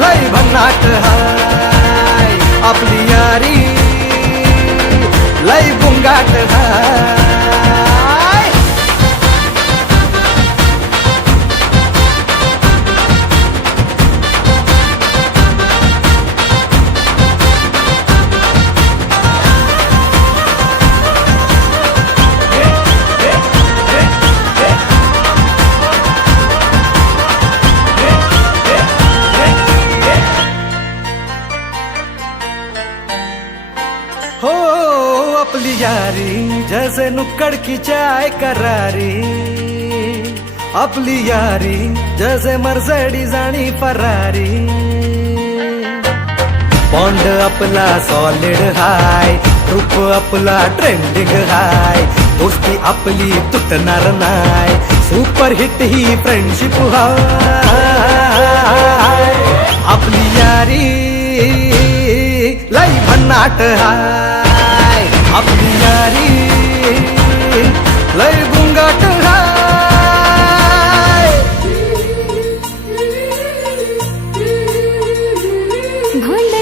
आपली यारी भन्नाट हाय आपली यारी लय बुंगाट हाय. हो आपली यारी जसे नुक्कड़ की करारी आपली यारी जसे मरजडी जाणी फरारी. बॉन्ड आपला सॉलिड हाय रूप आपला ट्रेंडिंग हाय दोस्ती आपली तुटणार नाय सुपर हिट ही फ्रेंडशिप हाय आपली यारी लई भन्नाट हाय. आपली यारी लई गुंगाट हाय. भांडण